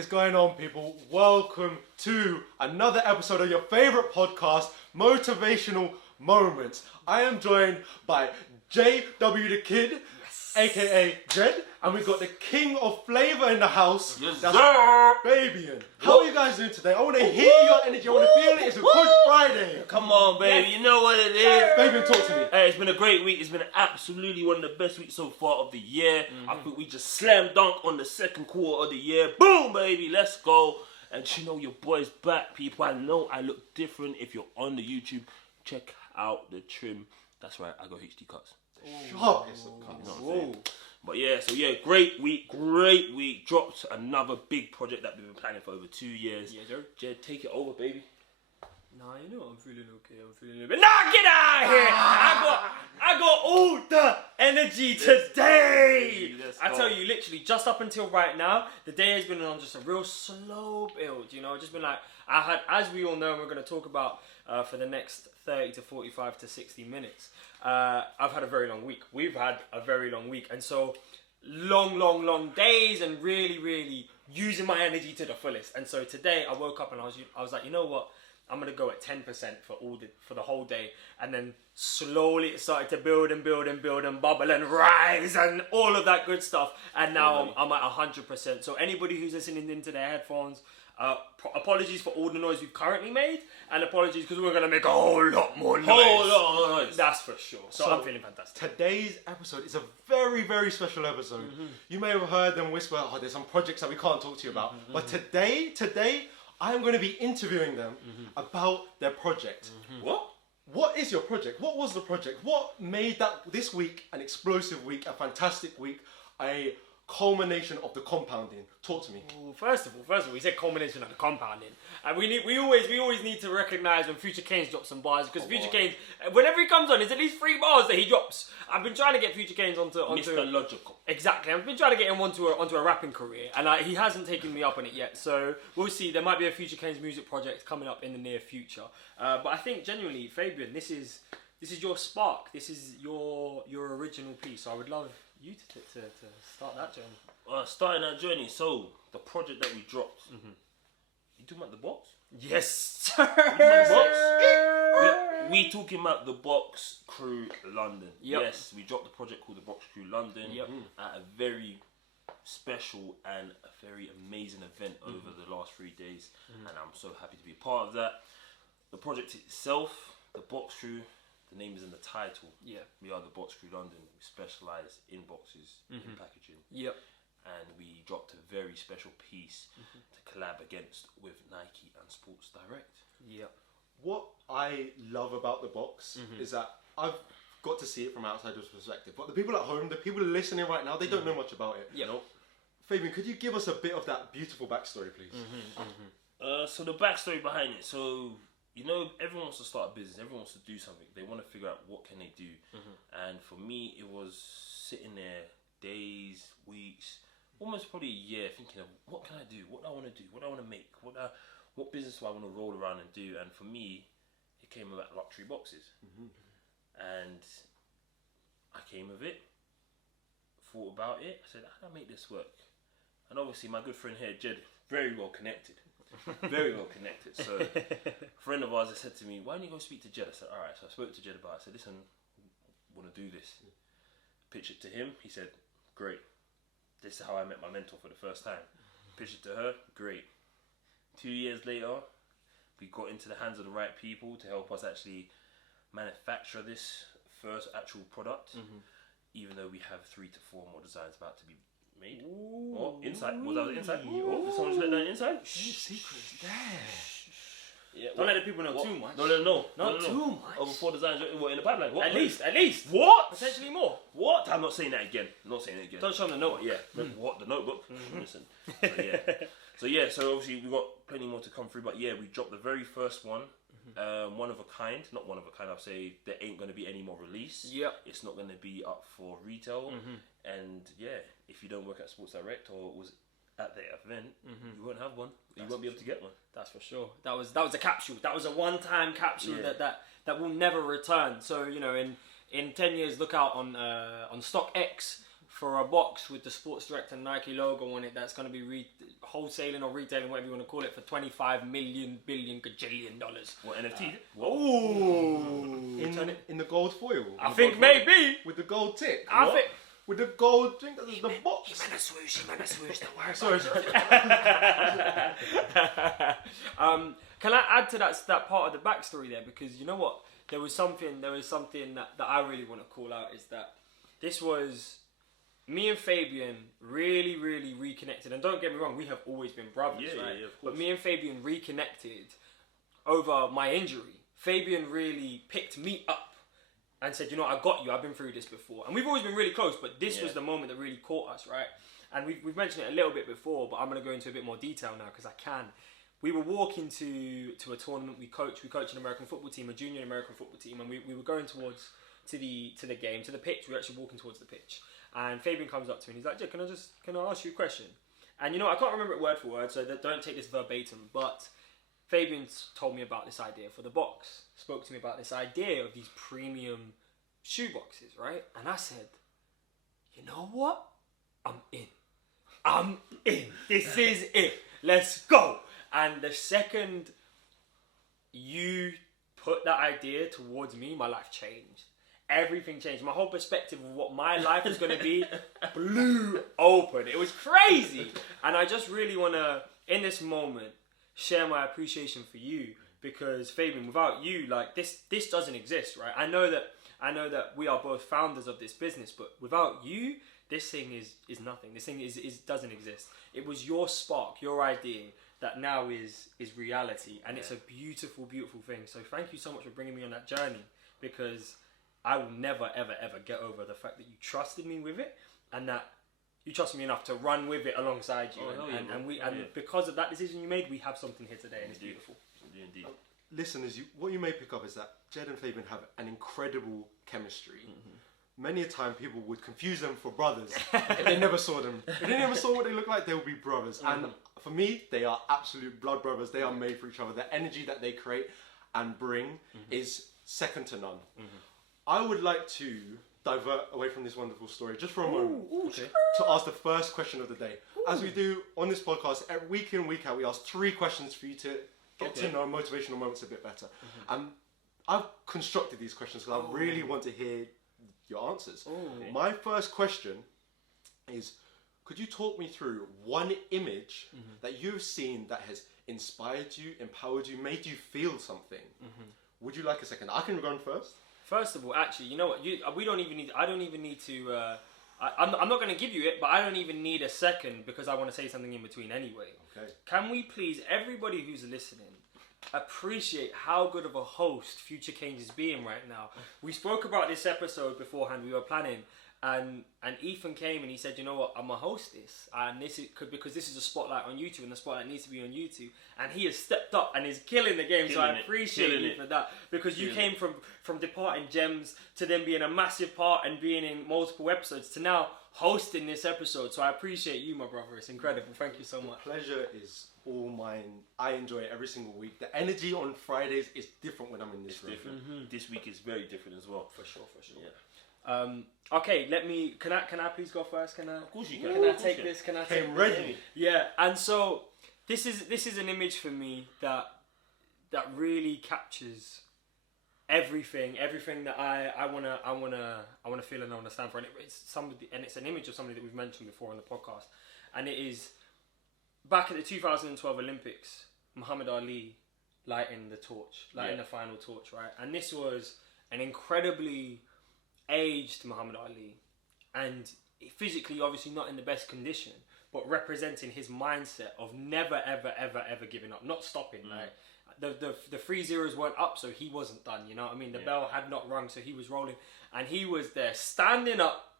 is going on, people? Welcome to another episode of your favorite podcast, Motivational Moments. I am joined by JW the Kid, aka Jed, and we've got the king of flavor in the house. Yes, that's sir. Fabian. How are you guys doing today? I want to hear your energy. I want to feel it. It's a good Friday. Come on, baby. You know what it is. Fabian, talk to me. Hey, it's been a great week. It's been absolutely one of the best weeks so far of the year. I think we just slam dunk on the second quarter of the year. Boom, baby. Let's go. And you know your boy's back, people. I know I look different. If you're on the YouTube, check out the trim. That's right. I got HD cuts. Sharpest of cuts. You know what I'm saying? But yeah, so yeah, great week. Dropped another big project that we've been planning for over 2 years. Yeah, Joe. Jed, take it over, baby. Nah, you know I'm feeling okay. But nah, get out of here! I got all the energy today. I tell you, literally, just up until right now, the day has been on just a real slow build. You know, just been like I had, as we all know, and we're going to talk about for the next 30 to 45 to 60 minutes. I've had a very long week. We've had a very long week, and so long days, and really using my energy to the fullest. And so today I woke up and I was like, you know what? I'm gonna go at 10% for the whole day, and then slowly it started to build and bubble and rise and all of that good stuff. And now I'm at 100%. So anybody who's listening into their headphones, apologies for all the noise we've currently made, and apologies because we're gonna make a whole lot more noise. That's for sure. So I'm feeling fantastic. Today's episode is a very special episode. You may have heard them whisper, "Oh, there's some projects that we can't talk to you about." But today, I'm going to be interviewing them about their project. What is your project? What was the project? What made this week an explosive week, a fantastic week, a culmination of the compounding? Talk to me. Well, first of all, we said culmination of the compounding, and we always need to recognise when Future Caines drops some bars, because Future Caines, whenever he comes on, there's at least 3 bars that he drops. I've been trying to get Future Caines onto Mr. Logical. Exactly, I've been trying to get him onto a rapping career, and he hasn't taken me up on it yet. So we'll see. There might be a Future Caines music project coming up in the near future. But I think genuinely, Fabian, this is your spark. This is your original piece. So I would love you to start that journey. Starting that journey. So the project that we dropped. You talking about the box? Yes, We talking about the Box Crew London. Yep. Yes, we dropped the project called the Box Crew London at a very special and a very amazing event over the last 3 days, and I'm so happy to be a part of that. The project itself, the Box Crew, the name is in the title. Yeah, we are the Box Crew London. We specialise in boxes, in packaging. Yep. And we dropped a very special piece to collab with Nike and Sports Direct. Yep. What I love about the box is that I've got to see it from an outsider's perspective. But the people at home, the people listening right now, they don't know much about it. Yep. You know? Fabian, could you give us a bit of that beautiful backstory, please? So the backstory behind it. So, you know, everyone wants to start a business. Everyone wants to do something. They want to figure out what can they do. And for me, it was sitting there days, weeks, almost probably a year, thinking of what can I do? What do I want to do? What do I want to make? What business do I want to roll around and do? And for me, it came about luxury boxes. And I came with it, thought about it. I said, how do I make this work? And obviously, my good friend here, Jed, very well connected. Very well connected. So, a friend of ours has said to me, why don't you go speak to Jed? I said, all right. So I spoke to Jed about it. I said, listen, I want to do this. Pitch it to him. He said, great. This is how I met my mentor for the first time. Pitched it to her. Great. 2 years later, we got into the hands of the right people to help us actually manufacture this first actual product. Even though we have 3 to 4 more designs about to be made. Inside. Was that the inside? Did someone just let that inside? Secrets there. Yeah, Don't let the people know too much. No. Not too much. Over 4 designs in the pipeline. What? At least. What? Potentially more. What? I'm not saying that again. Don't show them the notebook. Yeah. What? The notebook? Listen. So obviously we've got plenty more to come through. But yeah, we dropped the very first one. One of a kind. Not one of a kind. I'll say there ain't going to be any more release. Yep. It's not going to be up for retail. And yeah, if you don't work at Sports Direct or was at the event, you won't have one. You won't be able to get one. That's for sure. That was a capsule. That was a one-time capsule that will never return. So, you know, in 10 years, look out on StockX for a box with the Sports Direct and Nike logo on it that's going to be wholesaling or retailing, whatever you want to call it, for $25 million billion gajillion dollars. What, NFT? Ooh. In the gold foil. I think maybe. With the gold tick. I think. With the gold thing, the box. He meant a swoosh, don't worry. Sorry. Can I add to that part of the backstory there? Because you know what? There was something that I really want to call out, is that this was me and Fabian really, really reconnected. And don't get me wrong, we have always been brothers, right? Yeah, of course. But me and Fabian reconnected over my injury. Fabian really picked me up and said, you know, I got you, I've been through this before. And we've always been really close, but this was the moment that really caught us, right? And we've mentioned it a little bit before, but I'm going to go into a bit more detail now because I can. We were walking to a tournament. We coach an American football team, a junior American football team, and we were going towards to the game, to the pitch. We were actually walking towards the pitch. And Fabian comes up to me and he's like, Jed, can I ask you a question? And you know, I can't remember it word for word, so don't take this verbatim, but Fabian told me about this idea for the box. Spoke to me about this idea of these premium shoe boxes, right? And I said, you know what? I'm in. This is it. Let's go. And the second you put that idea towards me, my life changed. Everything changed. My whole perspective of what my life is going to be blew open. It was crazy. And I just really want to, in this moment, share my appreciation for you, because Fabian, without you, like this doesn't exist, right? I know that we are both founders of this business, but without you, this thing is nothing. This thing is doesn't exist. It was your spark, your idea, that now is reality, and it's a beautiful, beautiful thing. So thank you so much for bringing me on that journey, because I will never, ever, ever get over the fact that you trusted me with it, and that you trusted me enough to run with it alongside you. Because of that decision you made, we have something here today, and it's beautiful. Indeed. Listeners, what you may pick up is that Jed and Fabian have an incredible chemistry. Mm-hmm. Many a time people would confuse them for brothers if they never saw them. If they never saw what they look like, they would be brothers. Mm-hmm. And for me, they are absolute blood brothers. They are made for each other. The energy that they create and bring is second to none. Mm-hmm. I would like to divert away from this wonderful story just for a moment to ask the first question of the day. As we do on this podcast, week in, week out, we ask 3 questions for you to get to know motivational moments a bit better. Mm-hmm. I've constructed these questions because I really want to hear your answers. My first question is, could you talk me through one image that you've seen that has inspired you, empowered you, made you feel something? Would you like a second? I can go on first. First of all, actually, you know what? I don't even need to. I'm not going to give you it, but I don't even need a second, because I want to say something in between anyway. Okay. Can we please, everybody who's listening, appreciate how good of a host Future Caines is being right now? We spoke about this episode beforehand. We were planning, and Ethan came and he said, you know what, I'm gonna host this, and because this is a spotlight on YouTube, and the spotlight needs to be on YouTube, and he has stepped up and is killing the game. So I appreciate you for that, because you came from departing gems to then being a massive part and being in multiple episodes to now hosting this episode. So I appreciate you, my brother. It's incredible. Thank you so much. The pleasure is all mine. I enjoy it every single week. The energy on Fridays is different when I'm in this room. Different. This week is very different as well. For sure. Yeah. Okay, can I please go first? Of course you can. Can I take this? Can I take Came ready. Yeah, and so this is an image for me that really captures everything that I wanna feel and I wanna stand for. And it's an image of somebody that we've mentioned before on the podcast, and it is back at the 2012 Olympics, Muhammad Ali lighting the final torch, right? And this was an incredibly aged Muhammad Ali, and physically obviously not in the best condition, but representing his mindset of never ever ever ever giving up, not stopping. Like the 3 zeros weren't up, so he wasn't done, you know what I mean? The bell had not rung, so he was rolling, and he was there standing up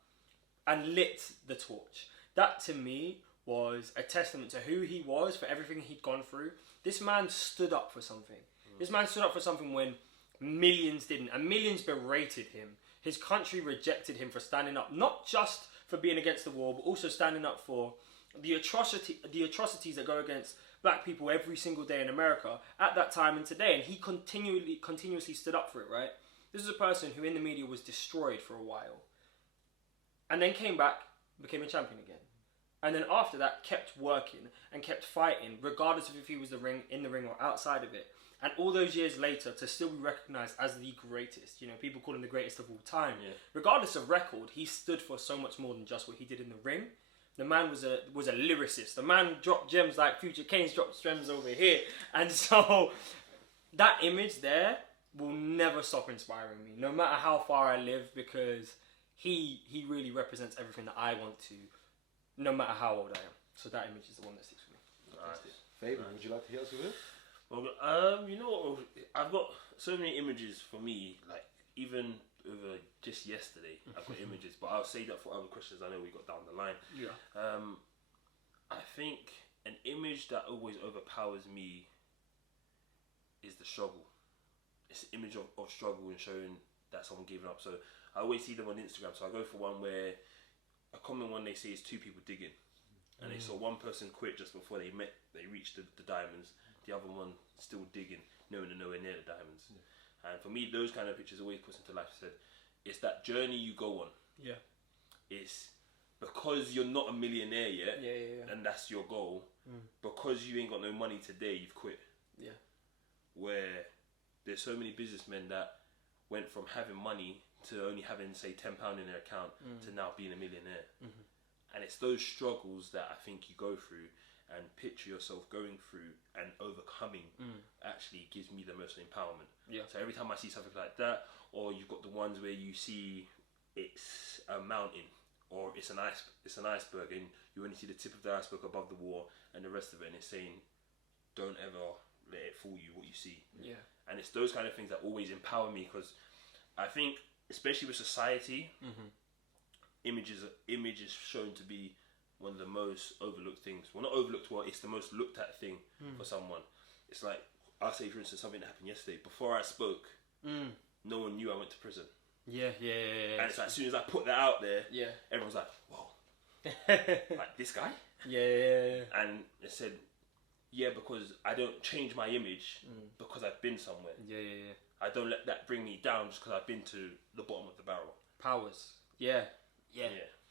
and lit the torch. That to me was a testament to who he was, for everything he'd gone through. This man stood up for something. This man stood up for something when millions didn't, and millions berated him. His country rejected him for standing up, not just for being against the war, but also standing up for the atrocities that go against black people every single day in America at that time and today. And he continuously stood up for it, right? This is a person who in the media was destroyed for a while, and then came back, became a champion again. And then after that, kept working and kept fighting, regardless of if he was in the ring or outside of it. And all those years later, to still be recognised as the greatest. You know, people call him the greatest of all time. Yeah. Regardless of record, he stood for so much more than just what he did in the ring. The man was a lyricist. The man dropped gems like Future Caines dropped gems over here. And so that image there will never stop inspiring me, no matter how far I live, because he really represents everything that I want to, no matter how old I am. So that image is the one that sticks with me. Nice. Fabian, would you like to hit us with it? Well, you know what? I've got so many images for me, like even over just yesterday, I've got images, but I'll say that for other questions I know we got down the line. Yeah. I think an image that always overpowers me is the struggle. It's an image of struggle and showing that someone gave up. So I always see them on Instagram. So I go for one where a common one they say is two people digging, and they saw one person quit just before they reached the diamonds. The other one still digging, knowing they're nowhere near the diamonds. Yeah. And for me, those kind of pictures always puts into life. Said, it's that journey you go on. Yeah. It's because you're not a millionaire yet, and that's your goal. Because you ain't got no money today, you've quit. Yeah. Where there's so many businessmen that went from having money to only having, say, £10 in their account to now being a millionaire. And it's those struggles that I think you go through and picture yourself going through and overcoming actually gives me the most empowerment. Yeah. So every time I see something like that, or you've got the ones where you see it's a mountain or it's an iceberg and you only see the tip of the iceberg above the water and the rest of it, and it's saying, don't ever let it fool you what you see. Yeah. And it's those kind of things that always empower me, because I think, especially with society, image is shown to be one of the most overlooked things. Well, not overlooked, well, it's the most looked at thing for someone. It's like, I'll say, for instance, something that happened yesterday. Before I spoke, no one knew I went to prison. Yeah. And it's like, as soon as I put that out there, everyone's like, whoa. Like, this guy? Yeah. And it said, because I don't change my image because I've been somewhere. Yeah. I don't let that bring me down just because I've been to the bottom of the barrel. Powers. Yeah.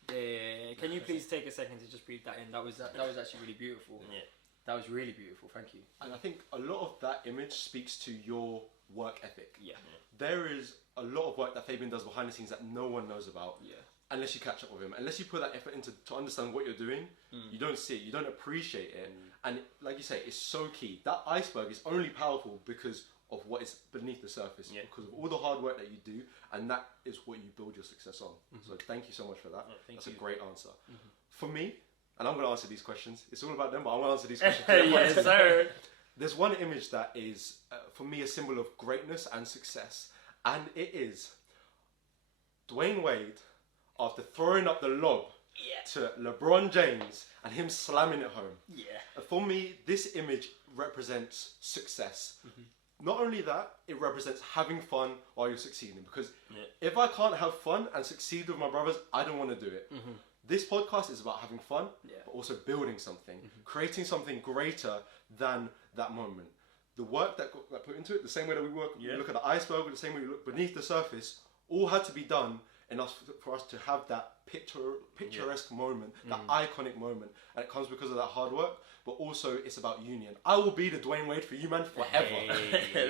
Can you please take a second to just breathe that in? That was actually really beautiful. Yeah. That was really beautiful. Thank you. And I think a lot of that image speaks to your work ethic. Yeah. There is a lot of work that Fabian does behind the scenes that no one knows about. Yeah. Unless you catch up with him, unless you put that effort into to understand what you're doing, you don't see it, you don't appreciate it. And like you say, it's so key. That iceberg is only powerful because of what is beneath the surface, because of all the hard work that you do, and that is what you build your success on. So thank you so much for that. That's a great answer. For me, and I'm going to answer these questions. It's all about them, but I'm going to answer these questions. Yes, sir. There's one image that is, for me, a symbol of greatness and success, and it is Dwayne Wade after throwing up the lob to LeBron James and him slamming it home. Yeah. For me, this image represents success. Not only that, it represents having fun while you're succeeding. Because if I can't have fun and succeed with my brothers, I don't want to do it. This podcast is about having fun, but also building something, creating something greater than that moment. The work that got put into it, the same way that we look at the iceberg, the same way we look beneath the surface, all had to be done for us to have that picturesque moment, that iconic moment, and it comes because of that hard work. But also, it's about union. I will be the Dwayne Wade for you, man, forever.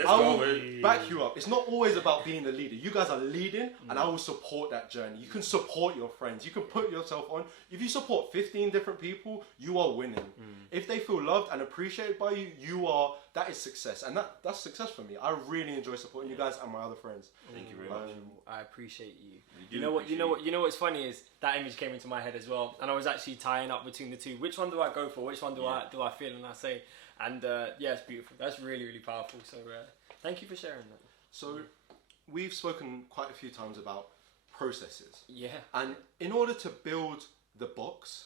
I will back you up. It's not always about being the leader. You guys are leading, and I will support that journey. You can support your friends. You can put yourself on. If you support 15 different people, you are winning. If they feel loved and appreciated by you, that is success, and that's success for me. I really enjoy supporting you guys and my other friends. Thank you very much. I appreciate you. You know what's funny is that image came into my head as well, and I was actually tying up between the two. Which one do I go for? Which one do I feel? And I say, and it's beautiful. That's really, really powerful. So thank you for sharing that. So we've spoken quite a few times about processes. Yeah. And in order to build the box,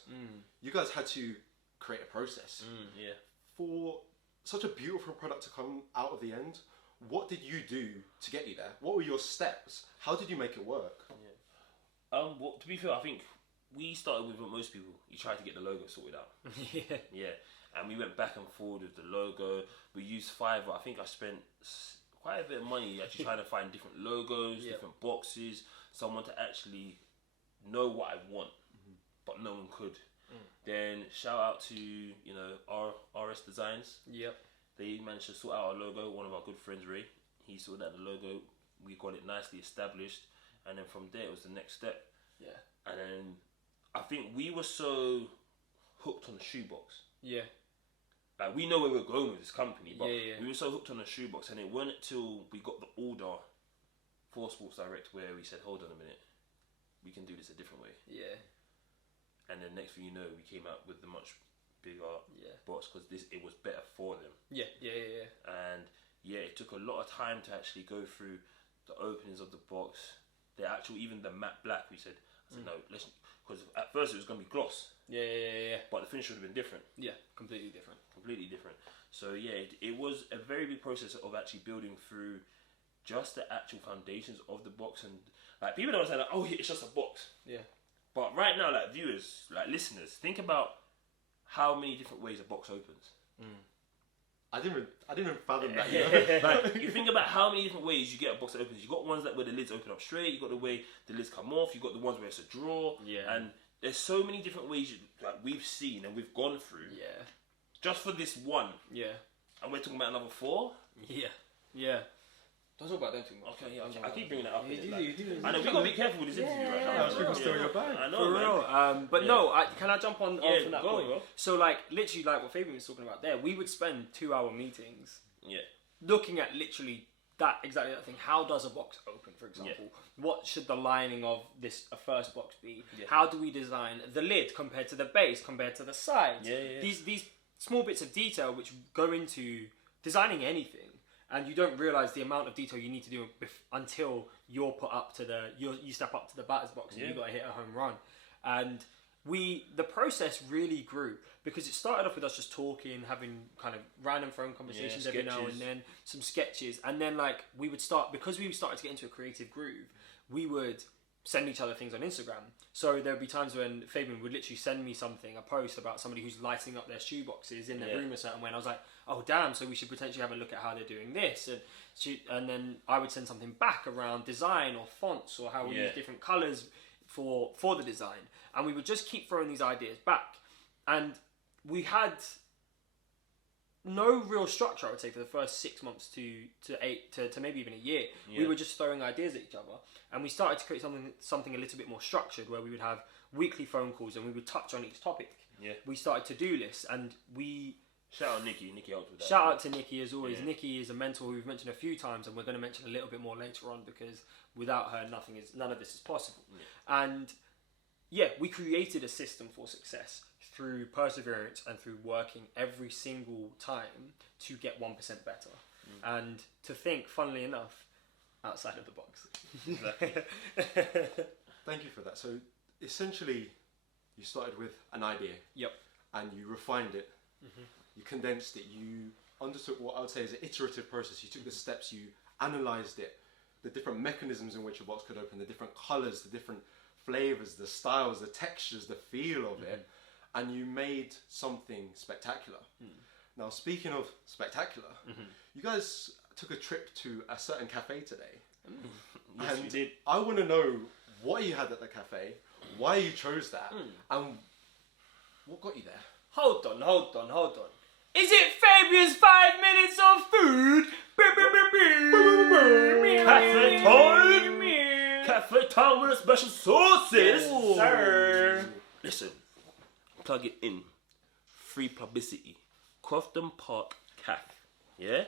you guys had to create a process. For such a beautiful product to come out of the end, what did you do to get you there? What were your steps? How did you make it work? Well, to be fair, I think we started with what most people. You tried to get the logo sorted out. And we went back and forward with the logo. We used Fiverr. I think I spent quite a bit of money actually trying to find different logos, different boxes, someone to actually know what I want. but no one could. Then shout out to RS Designs. Yep. They managed to sort out our logo. One of our good friends, Ray, he sorted out the logo. We got it nicely established, and then from there it was the next step. Yeah. And then I think we were so hooked on the shoebox. Yeah. Like, we know where we're going with this company, but Yeah. we were so hooked on the shoebox, and it wasn't until we got the order for Sports Direct where we said, hold on a minute, we can do this a different way. Yeah. And then next thing you know, we came out with the much bigger box because it was better for them. Yeah. And it took a lot of time to actually go through the openings of the box, the actual, even the matte black. I said no, let's, because at first it was going to be gloss. Yeah. But the finish would have been different. Yeah, completely different. So it was a very big process of actually building through just the actual foundations of the box, and like people don't say like, oh, it's just a box. Yeah. But right now, like viewers, like listeners, think about how many different ways a box opens. I didn't even fathom that. Like, you think about how many different ways you get a box that opens. You got ones that where the lids open up straight. You got the way the lids come off. You got the ones where it's a drawer. Yeah. And there's so many different ways like we've seen and we've gone through. Yeah. Just for this one. Yeah. And we're talking about another 4. Yeah. Don't talk about them too much. Okay, I keep bringing that up. You do. I know we gotta be careful with this interview right now. People steal your bag. I know, For man. real. But no, can I jump on from that go point? on, bro. So like literally like what Fabian was talking about there, we would spend 2-hour meetings Yeah. looking at literally exactly that thing. How does a box open, for example? What should the lining of a first box be? Yeah. How do we design the lid compared to the base, compared to the sides? Yeah. These small bits of detail which go into designing anything, and you don't realize the amount of detail you need to do until you're put up to you step up to the batter's box and you got to hit a home run. And the process really grew because it started off with us just talking, having kind of random phone conversations every now and then, some sketches, and then like we would start, because we started to get into a creative groove, we would send each other things on Instagram. So there'd be times when Fabian would literally send me something, a post about somebody who's lighting up their shoe boxes in their room a certain way, and I was like, oh damn, so we should potentially have a look at how they're doing this, and then I would send something back around design or fonts or how we use different colours for the design, and we would just keep throwing these ideas back, and we had no real structure, I would say, for the first 6 months to 8 to maybe even a year. We were just throwing ideas at each other, and we started to create something a little bit more structured, where we would have weekly phone calls and we would touch on each topic. We started to-do lists, and we Shout out Nikki helped with that. shout out to Nikki as always. Nikki is a mentor who we've mentioned a few times, and we're going to mention a little bit more later on, because without her none of this is possible. And we created a system for success through perseverance and through working every single time to get 1% better, and to think, funnily enough, outside of the box. Exactly. Thank you for that. So essentially, you started with an idea. Yep. And you refined it. You condensed it. You undertook what I would say is an iterative process. You took the steps. You analysed it, the different mechanisms in which a box could open, the different colours, the different flavours, the styles, the textures, the feel of it, and you made something spectacular. Now, speaking of spectacular, you guys took a trip to a certain cafe today. Yes, we did. I want to know what you had at the cafe, why you chose that, and what got you there. Hold on. Is it Fabian's 5 minutes of food? Cafe time! Cafe time with a special sauces! Yes, sir. Listen, plug it in. Free publicity. Crofton Park Cafe. Yeah?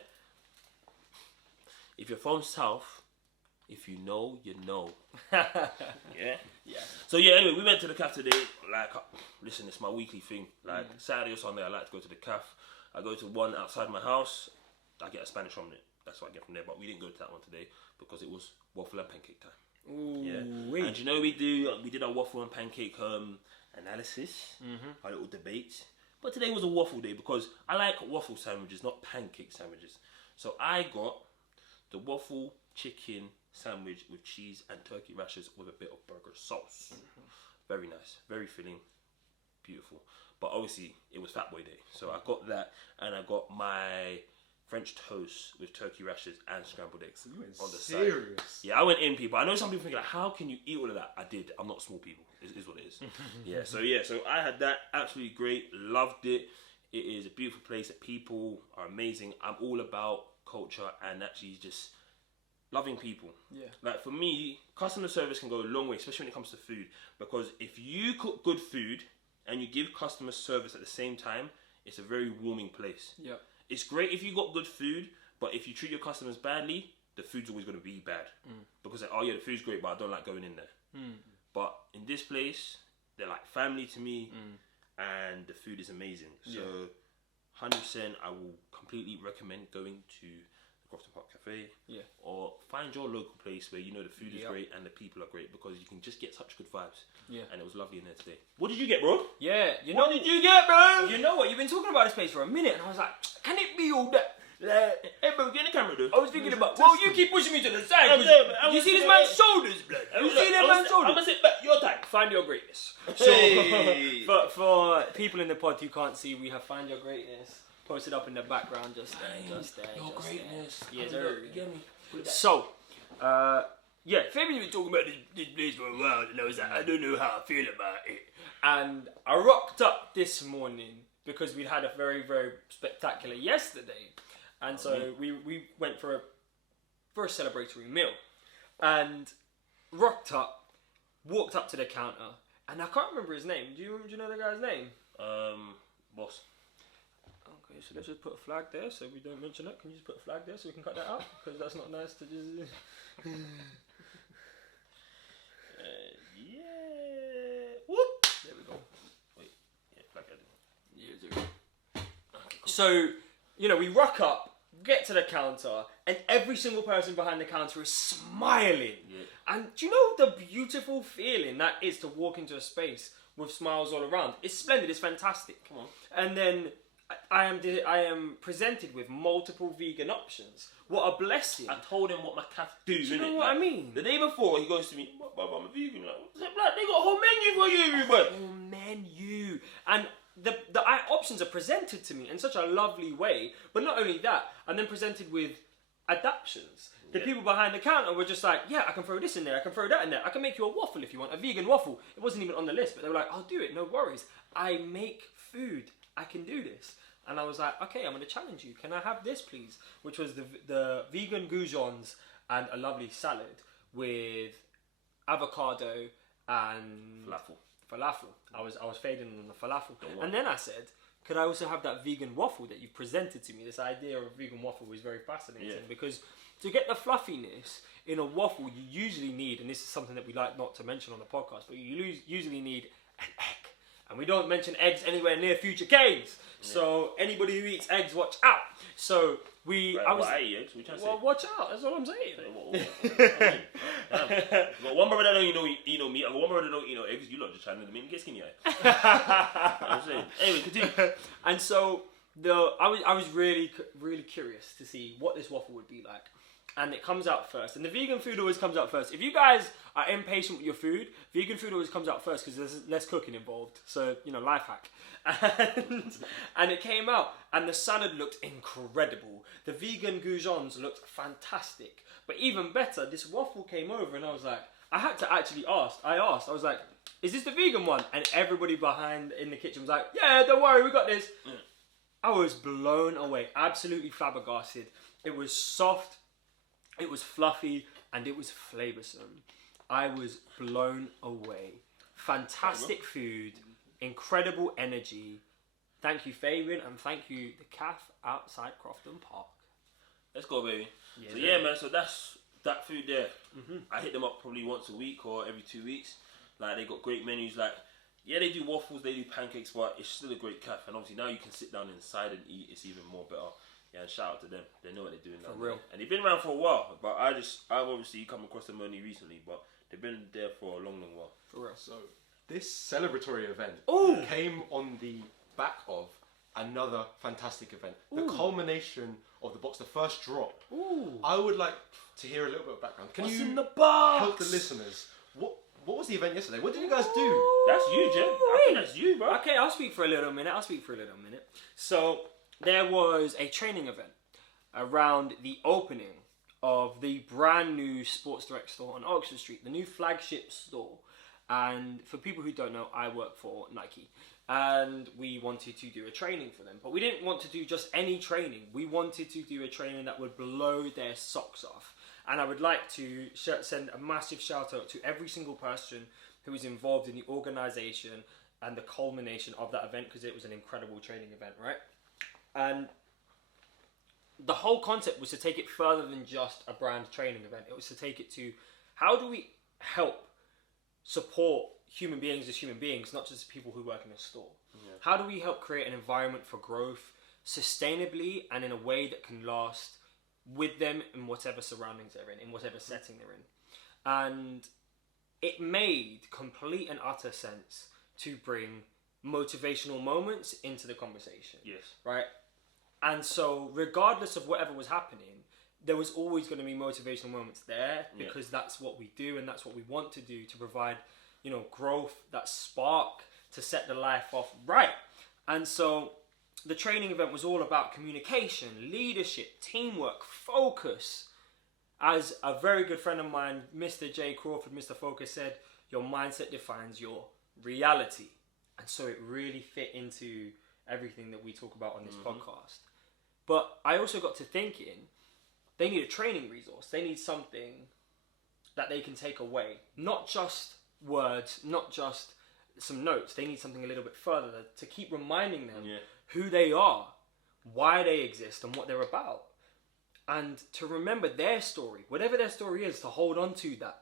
If you're from South, if you know, you know. Yeah? Yeah. So anyway, we went to the cafe today. Like, listen, it's my weekly thing. Like, Saturday or Sunday, I like to go to the cafe. I go to one outside my house. I get a Spanish omelette. That's what I get from there. But we didn't go to that one today because it was waffle and pancake time. Ooh, Yeah. And you know we did our waffle and pancake analysis, our little debate. But today was a waffle day because I like waffle sandwiches, not pancake sandwiches. So I got the waffle chicken sandwich with cheese and turkey rashers with a bit of burger sauce. Very nice, very filling, beautiful. But obviously it was Fat Boy Day, so I got that, and I got my French toast with turkey rashers and scrambled eggs on the side. Serious. Yeah, I went in, people. I know some people think like, how can you eat all of that? I did. I'm not small, people. It is what it is. So I had that. Absolutely great. Loved it. It is a beautiful place. The people are amazing. I'm all about culture and actually just loving people. Yeah. Like for me, customer service can go a long way, especially when it comes to food. Because if you cook good food and you give customer service at the same time, it's a very warming place. Yeah. It's great if you got good food, but if you treat your customers badly, the food's always going to be bad. Because like, oh yeah, the food's great, but I don't like going in there. But in this place, they're like family to me, and the food is amazing. So 100%, I will completely recommend going to the Grafton Park Cafe. Yeah. Or find your local place where you know the food is great and the people are great, because you can just get such good vibes. Yeah. And it was lovely in there today. What did you get, bro? Yeah. What did you get, bro? You know what? You've been talking about this place for a minute, and I was like, can it be all that? Hey, bro, get in the camera, dude. I was thinking about. Well, you keep pushing me to the side. You see this man's shoulders, blood. You see that man's shoulders. I'm gonna sit back. Your time. Find your greatness. Hey. So, for people in the pod who can't see, we have Find Your Greatness posted up in the background, just there. Your greatness. Yes, Get sir. me. So, yeah, Fabian was talking about this place for a while, and I was like, I don't know how I feel about it. And I rocked up this morning because we'd had a very, very spectacular yesterday. And so we went for a celebratory meal. And rocked up, walked up to the counter, and I can't remember his name. Do you know the guy's name? Boss. Okay, so let's just put a flag there so we don't mention it. Can you just put a flag there so we can cut that out? Because that's not nice to just... Yeah. Whoop. There we go. Wait. Yeah, flag added. Yeah, okay, cool. So, you know, we rock up, get to the counter, and every single person behind the counter is smiling. Yeah. And do you know the beautiful feeling that is to walk into a space with smiles all around? It's splendid. It's fantastic. Come on. And then I am presented with multiple vegan options. What a blessing! I told him what my cafe do. You know what I mean? The day before, he goes to me, "Bob, I'm a vegan." Like, what's that, blood? They got a whole menu for you, but Whole menu, and the options are presented to me in such a lovely way. But not only that, I'm then presented with adaptions. The people behind the counter were just like, yeah, I can throw this in there, I can throw that in there, I can make you a waffle if you want, a vegan waffle. It wasn't even on the list, but they were like, I'll do it, no worries. I make food, I can do this. And I was like, okay, I'm going to challenge you. Can I have this, please? Which was the vegan goujons and a lovely salad with avocado and falafel. I was fading on the falafel. And then I said, could I also have that vegan waffle that you presented to me? This idea of a vegan waffle was very fascinating because to get the fluffiness in a waffle, you usually need, and this is something that we like not to mention on the podcast, but you usually need an egg. And we don't mention eggs anywhere near Future Caines. So anybody who eats eggs, watch out. So we... Right, I eat eggs. What you trying to say? Well, watch out. That's all I'm saying. I've got one brother that don't eat no meat. I've got one brother that don't eat no eggs. You lot just trying to make me get skinny. I'm saying. Anyway, continue. And so I was really, really curious to see what this waffle would be like. And it comes out first. And the vegan food always comes out first. If you guys are impatient with your food, vegan food always comes out first because there's less cooking involved. So, you know, life hack. And it came out. And the salad looked incredible. The vegan goujons looked fantastic. But even better, this waffle came over and I was like, I had to actually ask. I was like, is this the vegan one? And everybody behind in the kitchen was like, yeah, don't worry, we got this. Yeah. I was blown away. Absolutely flabbergasted. It was soft. It was fluffy and it was flavoursome. I was blown away. Fantastic food, incredible energy. Thank you, Fabian, and thank you, the cafe outside Crofton Park. Let's go, baby. Yeah, man. So that's that food there. I hit them up probably once a week or every 2 weeks. Like they got great menus. Like they do waffles, they do pancakes, but it's still a great cafe. And obviously now you can sit down inside and eat. It's even more better. Yeah, and shout out to them. They know what they're doing now. For real. And they've been around for a while, but I've obviously come across them only recently, but they've been there for a long, long while. For real. So, this celebratory event came on the back of another fantastic event. The culmination of the box, the first drop. I would like to hear a little bit of background. Can What's you in the box? help the listeners? What was the event yesterday? What did you guys do? That's you, Jed. I think that's you, bro. Okay, I'll speak for a little minute. So, there was a training event. around the opening of the brand new Sports Direct store on Oxford Street, the new flagship store. And for people who don't know, I work for Nike. And we wanted to do a training for them. But we didn't want to do just any training. We wanted to do a training that would blow their socks off. And I would like to send a massive shout out to every single person who was involved in the organisation and the culmination of that event, because it was an incredible training event, right? And the whole concept was to take it further than just a brand training event. It was to take it to, how do we help support human beings as human beings, not just people who work in a store? Yeah. How do we help create an environment for growth sustainably and in a way that can last with them in whatever surroundings they're in whatever setting they're in? And it made complete and utter sense to bring motivational moments into the conversation. Yes. Right? And so regardless of whatever was happening, there was always going to be motivational moments there, because that's what we do and that's what we want to do, to provide, you know, growth, that spark to set the life off right. And so the training event was all about communication, leadership, teamwork, focus. As a very good friend of mine, Mr. J. Crawford, Mr. Focus, said, your mindset defines your reality. And so it really fit into everything that we talk about on this podcast. But I also got to thinking, they need a training resource. They need something that they can take away. Not just words, not just some notes. They need something a little bit further to keep reminding them who they are, why they exist, and what they're about. And to remember their story, whatever their story is, to hold on to that.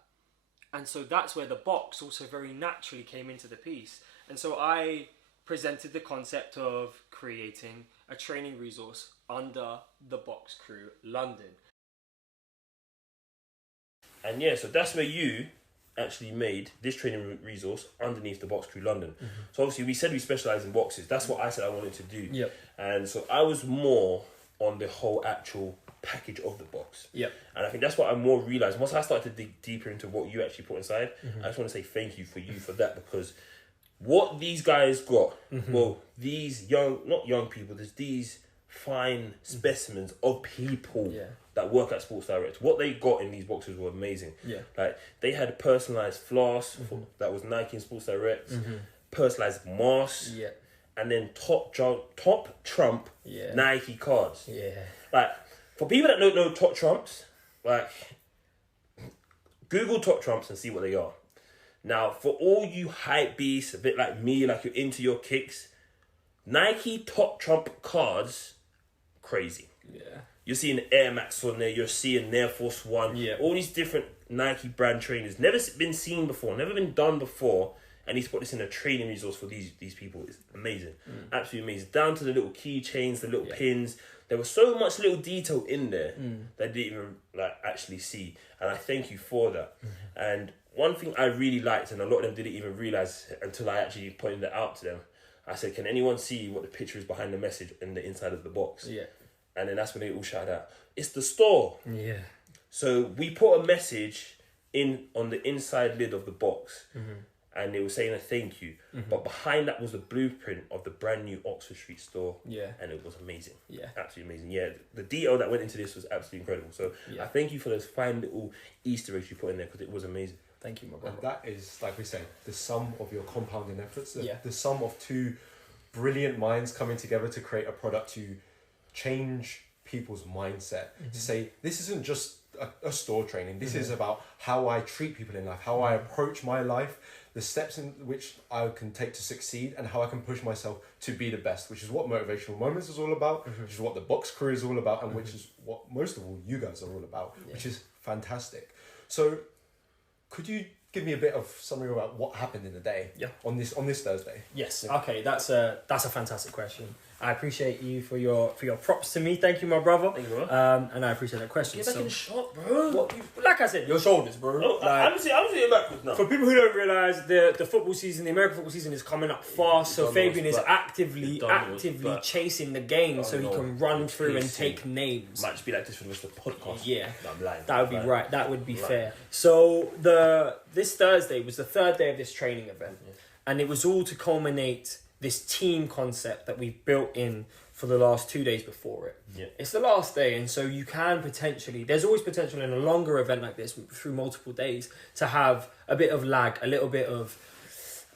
And so that's where the box also very naturally came into the piece. And so I presented the concept of creating a training resource under the Box Crew London. And yeah, so that's where you actually made this training resource underneath the Box Crew London. So obviously we said we specialise in boxes. That's what I said I wanted to do. Yep. And so I was more on the whole actual package of the box. Yep. And I think that's what I more realised. Once I started to dig deeper into what you actually put inside, I just want to say thank you for that, because what these guys got, well, these not young people, there's these fine specimens of people that work at Sports Direct. What they got in these boxes were amazing. Yeah. Like, they had a personalised floss that was Nike and Sports Direct, personalised masks, and then top trump Nike cards. Yeah. Like, for people that don't know top trumps, like, Google top trumps and see what they are. Now, for all you hype beasts, a bit like me, like you're into your kicks, Nike top trump cards, crazy. Yeah. You're seeing Air Max on there, you're seeing Air Force One, all these different Nike brand trainers, never been seen before, never been done before, and he's put this in a training resource for these people. It's amazing, absolutely amazing. Down to the little keychains, the little pins. There was so much little detail in there that I didn't even actually see, and I thank you for that. And one thing I really liked, and a lot of them didn't even realise until I actually pointed it out to them, I said, can anyone see what the picture is behind the message in the inside of the box? Yeah. And then that's when they all shouted out, it's the store. Yeah. So we put a message on the inside lid of the box, and it was saying a thank you. But behind that was the blueprint of the brand new Oxford Street store. Yeah. And it was amazing. Yeah. Absolutely amazing. Yeah. The detail that went into this was absolutely incredible. So I thank you for those fine little Easter eggs you put in there, because it was amazing. Thank you, my brother. And that is, like we say, the sum of your compounding efforts. The sum of two brilliant minds coming together to create a product to change people's mindset. To say, this isn't just a store training. This is about how I treat people in life, how I approach my life, the steps in which I can take to succeed, and how I can push myself to be the best, which is what Motivational Moments is all about, which is what the Box Crew is all about, and which is what most of all you guys are all about, which is fantastic. So, could you give me a bit of summary about what happened in the day on this Thursday? Yes. Okay, that's a fantastic question. I appreciate you for your props to me. Thank you, my brother. Thank you, bro. And I appreciate that question. Get back in the shot, bro. Like I said, your shoulders, bro. Oh, I'm seeing backwards now. For people who don't realise, the football season, the American football season, is coming up fast. So Fabian is actively chasing the game so he can run through and take names. Might just be like this for the rest of the podcast. Yeah, no, I'm lying. That would be right. That would be fair. So this Thursday was the third day of this training event, and it was all to culminate this team concept that we've built in for the last 2 days before it. Yeah. It's the last day, and so you can potentially, there's always potential in a longer event like this through multiple days to have a bit of lag, a little bit of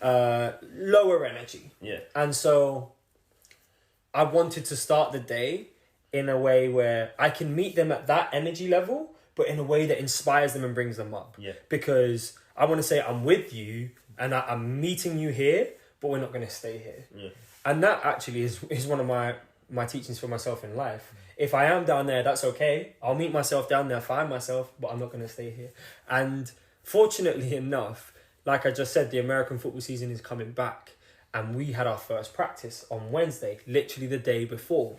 lower energy. Yeah. And so I wanted to start the day in a way where I can meet them at that energy level, but in a way that inspires them and brings them up. Yeah. Because I want to say I'm with you and I'm meeting you here, but we're not going to stay here. Yeah. And that actually is one of my teachings for myself in life. If I am down there, that's okay. I'll meet myself down there, find myself, but I'm not going to stay here. And fortunately enough, like I just said, the American football season is coming back. And we had our first practice on Wednesday, literally the day before.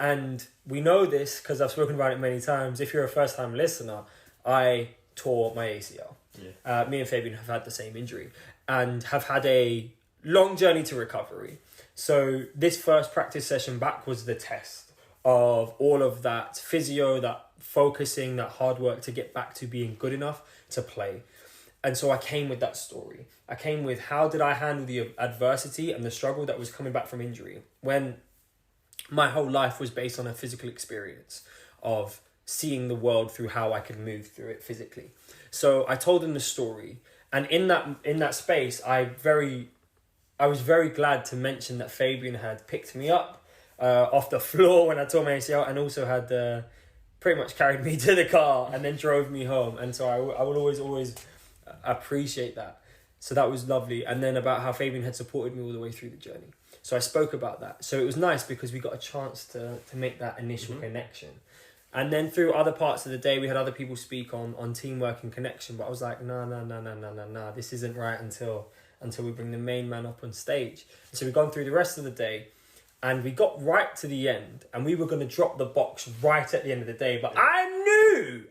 And we know this because I've spoken about it many times. If you're a first-time listener, I tore my ACL. Yeah. Me and Fabian have had the same injury and have had a long journey to recovery. So this first practice session back was the test of all of that physio, that focusing, that hard work to get back to being good enough to play. And so I came with that story. I came with how did I handle the adversity and the struggle that was coming back from injury when my whole life was based on a physical experience of seeing the world through how I could move through it physically. So I told him the story, and in that space, I was very glad to mention that Fabian had picked me up off the floor when I tore my ACL, and also had pretty much carried me to the car and then drove me home. And so I will always appreciate that. So that was lovely. And then about how Fabian had supported me all the way through the journey. So I spoke about that. So it was nice because we got a chance to make that initial connection. And then through other parts of the day, we had other people speak on teamwork and connection. But I was like, no, this isn't right until we bring the main man up on stage. So we've gone through the rest of the day and we got right to the end and we were going to drop the box right at the end of the day. But I knew.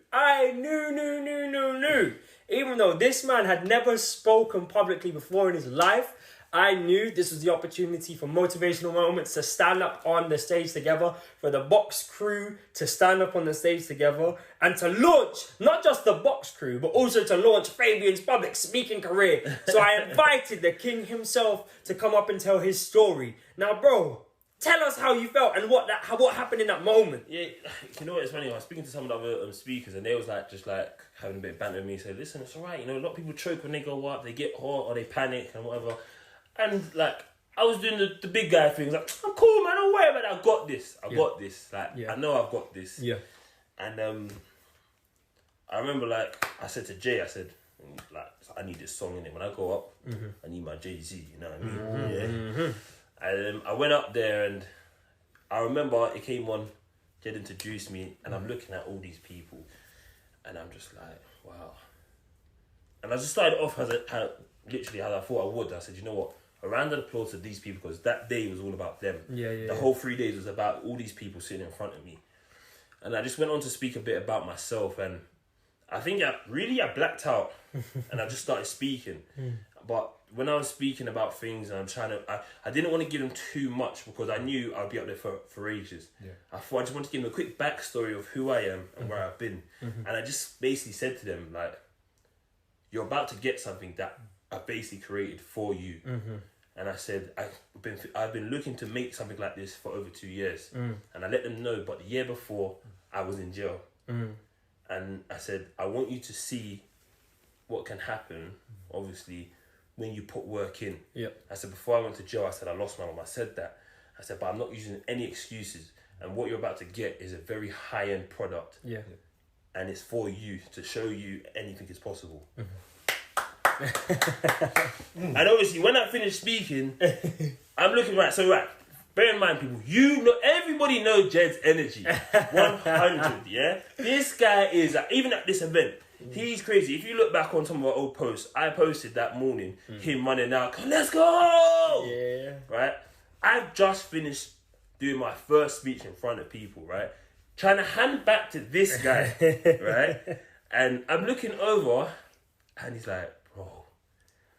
Even though this man had never spoken publicly before in his life, I knew this was the opportunity for Motivational Moments to stand up on the stage together, for the box crew to stand up on the stage together, and to launch not just the box crew, but also to launch Fabian's public speaking career. So I invited the king himself to come up and tell his story. Now, bro, tell us how you felt and what happened in that moment. Yeah, you know what, it's funny, I was speaking to some of the other speakers and they was like, just like having a bit of banter with me, say, listen, it's alright, you know, a lot of people choke when they go up, they get hot or they panic and whatever. And like, I was doing the big guy thing, like, I'm cool, man, don't worry about it, I got this. Like, I know I've got this. Yeah. And I remember, like, I said to Jay, like, I need this song in it. When I go up, I need my Jay-Z, you know what I mean? Yeah. And I went up there and I remember it came on, Jed introduced me, and I'm looking at all these people and I'm just like, wow. And I just started off how I thought I would. I said, you know what? A round of applause to these people, because that day was all about them. The whole 3 days was about all these people sitting in front of me. And I just went on to speak a bit about myself, and I think I blacked out and I just started speaking. But when I was speaking about things and I didn't want to give them too much because I knew I'd be up there for ages. I thought I just wanted to give them a quick backstory of who I am and where I've been. And I just basically said to them, like, you're about to get something that I basically created for you. And I said, I've been looking to make something like this for over 2 years. And I let them know, but the year before, I was in jail. And I said, I want you to see what can happen, obviously, when you put work in. I said, before I went to jail, I said, I lost my mom. I said that. I said, but I'm not using any excuses. And what you're about to get is a very high-end product. And it's for you, to show you anything is possible. And obviously, when I finished speaking, I'm looking right. Bear in mind, people, everybody knows Jed's energy. 100, yeah? This guy is, even at this event, he's crazy. If you look back on some of our old posts, I posted that morning, him running out, let's go! Yeah. Right? I've just finished doing my first speech in front of people, right? Trying to hand back to this guy, right? And I'm looking over, and he's like, bro.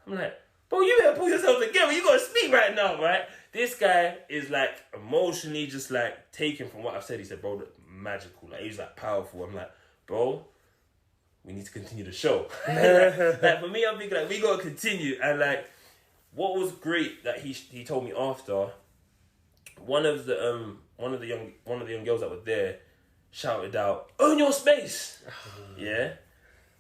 I'm like, bro, you better pull yourself together. You gotta speak right now, right? This guy is like emotionally just like taken from what I've said. He said, bro, magical. Like, he's like powerful. I'm like, bro, we need to continue the show. Like, for me, I'm thinking like, we gotta continue. And like, what was great that he told me after one of the young girls that were there shouted out, "Own your space!" Yeah,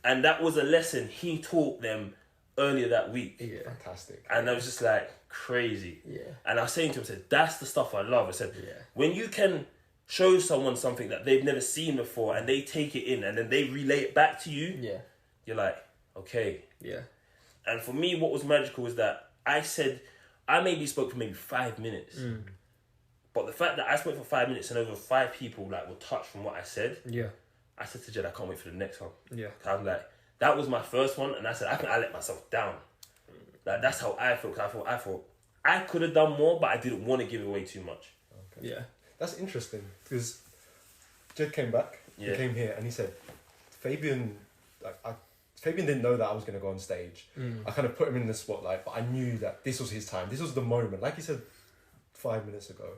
and that was a lesson he taught them earlier that week. Yeah. Fantastic. And I was just like, crazy. Yeah. And I was saying to him, I said, that's the stuff I love. I said, Yeah. when you can show someone something that they've never seen before and they take it in and then they relay it back to you, Yeah. you're like, okay. Yeah. And for me, what was magical was that I maybe spoke for maybe 5 minutes. But the fact that I spoke for 5 minutes and over 5 people like were touched from what I said, Yeah. I said to Jed, I can't wait for the next one. Yeah. I was like, that was my first one, and I said, I think I let myself down. Like, that's how I felt. I thought I could have done more, but I didn't want to give away too much. Okay. Yeah. That's interesting because Jed came back. Yeah. He came here and he said, Fabian didn't know that I was going to go on stage. I kind of put him in the spotlight, but I knew that this was his time. This was the moment, like he said 5 minutes ago.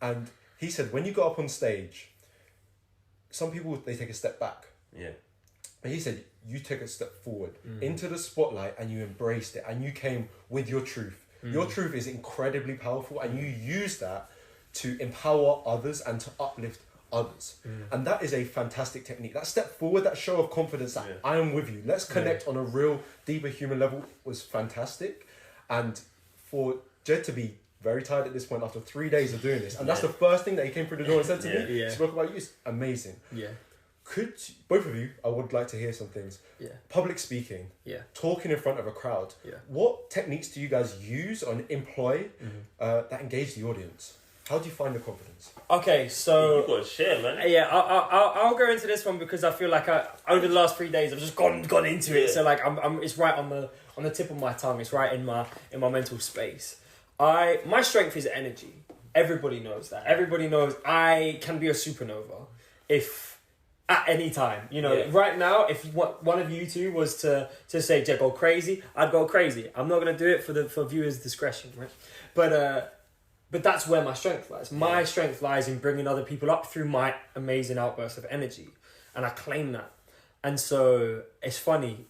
And he said, when you go up on stage, some people, they take a step back. Yeah. But he said, you take a step forward into the spotlight and you embraced it and you came with your truth. Your truth is incredibly powerful and you use that to empower others and to uplift others. And that is a fantastic technique. That step forward, that show of confidence that I am with you. Let's connect on a real deeper human level was fantastic. And for Jed to be very tired at this point after 3 days of doing this, and that's the first thing that he came through the door and said to me, Yeah. spoke about you, it's amazing. Yeah. Could both of you, I would like to hear some things. Yeah. Public speaking, Yeah. talking in front of a crowd. Yeah. What techniques do you guys use or employ that engage the audience? How do you find the confidence? Okay, so You got to share, man. yeah, I'll go into this one because I feel like over the last 3 days I've just gone into it. Yeah. So like I'm it's right on the tip of my tongue. It's right in my mental space. My strength is energy. Everybody knows that. Everybody knows I can be a supernova if at any time. You know, right now, if one of you two was to say, "Jed, go crazy," I'd go crazy. I'm not gonna do it for viewers' discretion, right? But that's where my strength lies. My strength lies in bringing other people up through my amazing outbursts of energy, and I claim that. And so it's funny.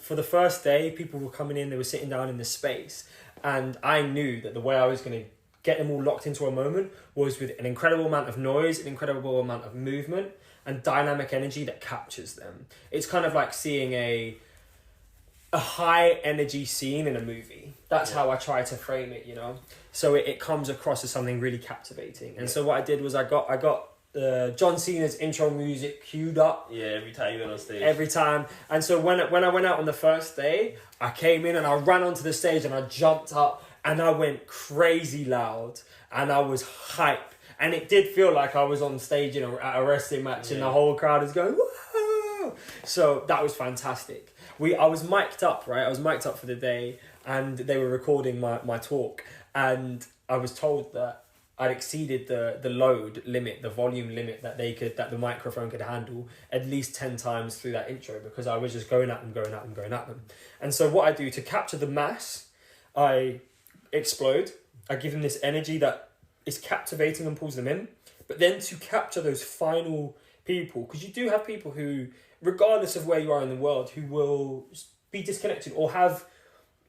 For the first day, people were coming in. They were sitting down in this space, and I knew that the way I was going to get them all locked into a moment was with an incredible amount of noise, an incredible amount of movement, and dynamic energy that captures them. It's kind of like seeing a high energy scene in a movie. That's how I try to frame it, you know. So it comes across as something really captivating. And so what I did was I got John Cena's intro music queued up. Yeah, every time you went on stage. Every time. And so when I went out on the first day, I came in and I ran onto the stage and I jumped up and I went crazy loud and I was hype. And it did feel like I was on stage at a wrestling match and the whole crowd is going, whoa! So that was fantastic. I was mic'd up, right? I was mic'd up for the day and they were recording my talk. And I was told that I'd exceeded the load limit, the volume limit that the microphone could handle at least 10 times through that intro because I was just going at them. And so what I do to capture the mass, I explode. I give them this energy that is captivating and pulls them in. But then to capture those final people, because you do have people who, regardless of where you are in the world, who will be disconnected or have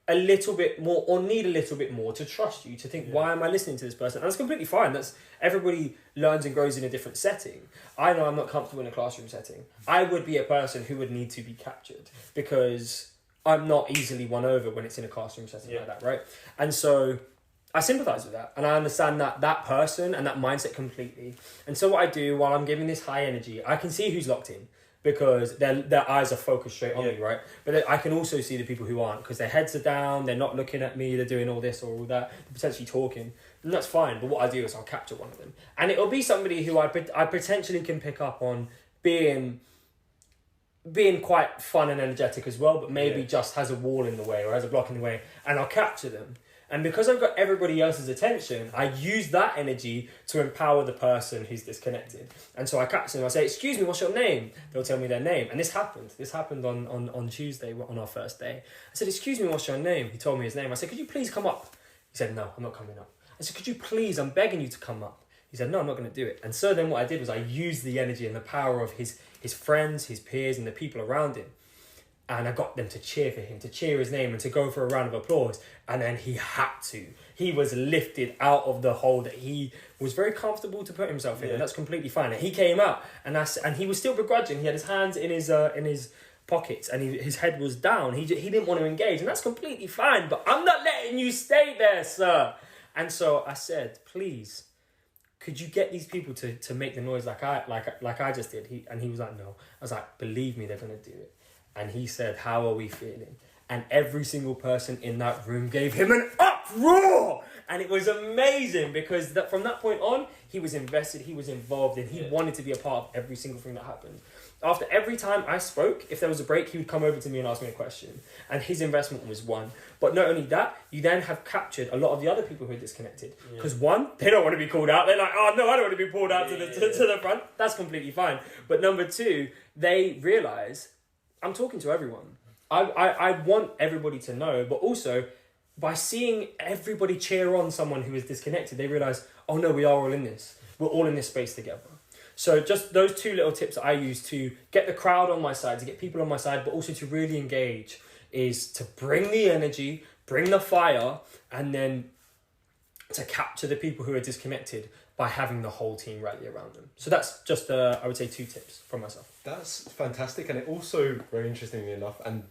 a little bit more or need a little bit more to trust you, to think, why am I listening to this person? And that's completely fine. That's everybody learns and grows in a different setting. I know I'm not comfortable in a classroom setting. I would be a person who would need to be captured because I'm not easily won over when it's in a classroom setting like that, right? And so I sympathize with that and I understand that person and that mindset completely. And so what I do while I'm giving this high energy, I can see who's locked in, because their eyes are focused straight on me, right? But I can also see the people who aren't, because their heads are down, they're not looking at me, they're doing all this or all that, they're potentially talking, and that's fine. But what I do is I'll capture one of them, and it'll be somebody who I potentially can pick up on being quite fun and energetic as well, but maybe just has a wall in the way or has a block in the way, and I'll capture them. And because I've got everybody else's attention, I use that energy to empower the person who's disconnected. And so I capture them. I say, "Excuse me, what's your name?" They'll tell me their name. And this happened. This happened on Tuesday, on our first day. I said, "Excuse me, what's your name?" He told me his name. I said, "Could you please come up?" He said, "No, I'm not coming up." I said, "Could you please, I'm begging you to come up." He said, "No, I'm not going to do it." And so then what I did was I used the energy and the power of his friends, his peers, and the people around him. And I got them to cheer for him, to cheer his name and to go for a round of applause. And then he had to. He was lifted out of the hole that he was very comfortable to put himself in. And that's completely fine. And he came out and he was still begrudging. He had his hands in his pockets and his head was down. He didn't want to engage. And that's completely fine. But I'm not letting you stay there, sir. And so I said, please, could you get these people to make the noise like I just did? He was like, no. I was like, believe me, they're going to do it. And he said, how are we feeling? And every single person in that room gave him an uproar. And it was amazing because from that point on, he was invested, he was involved, and he wanted to be a part of every single thing that happened. After every time I spoke, if there was a break, he would come over to me and ask me a question. And his investment was one. But not only that, you then have captured a lot of the other people who are disconnected. Because one, they don't want to be called out. They're like, oh no, I don't want to be pulled out to the front. That's completely fine. But number two, they realise, I'm talking to everyone. I want everybody to know, but also by seeing everybody cheer on someone who is disconnected, they realise, oh no, we are all in this. We're all in this space together. So just those two little tips that I use to get the crowd on my side, to get people on my side, but also to really engage, is to bring the energy, bring the fire, and then to capture the people who are disconnected by having the whole team rally around them. So that's just, I would say, 2 tips from myself. That's fantastic. And it also, very interestingly enough, and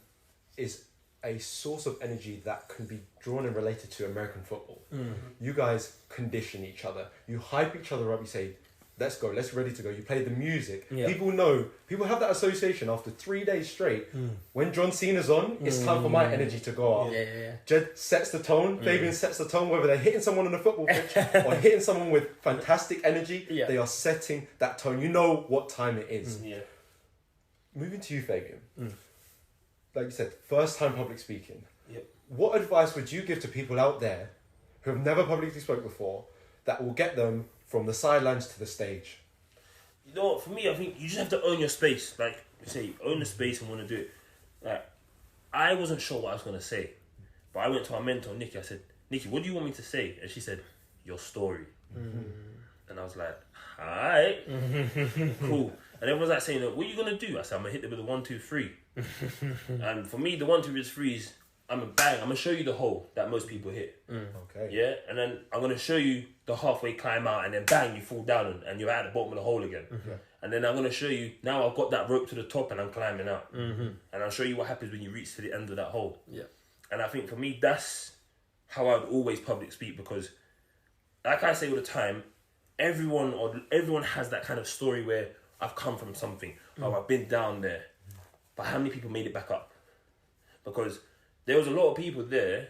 is a source of energy that can be drawn and related to American football. Mm-hmm. You guys condition each other. You hype each other up. You say, let's go, let's ready to go. You play the music. Yeah. People have that association after 3 days straight. When John Cena's on, it's time for my energy to go up. Yeah. Jed sets the tone, Fabian sets the tone, whether they're hitting someone on the football pitch or hitting someone with fantastic energy, they are setting that tone. You know what time it is. Moving to you, Fabian. Like you said, first time public speaking. What advice would you give to people out there who have never publicly spoke before that will get them from the sidelines to the stage? You know what, for me, I think you just have to own your space. Like, say, own the space and want to do it. Like, I wasn't sure what I was going to say. But I went to our mentor, Nikki. I said, Nikki, what do you want me to say? And she said, your story. And I was like, alright, cool. And everyone's like saying, what are you going to do? I said, I'm going to hit them with a 1, 2, 3. And for me, the 1, 2, 3 is, I'm going to show you the hole that most people hit. Okay. Yeah? And then I'm going to show you the halfway climb out, and then bang, you fall down and you're at the bottom of the hole again. And then I'm going to show you, now I've got that rope to the top and I'm climbing out. And I'll show you what happens when you reach to the end of that hole. And I think for me, that's how I would always public speak, because like I say all the time, everyone has that kind of story where I've come from something, or I've been down there. But how many people made it back up? Because there was a lot of people there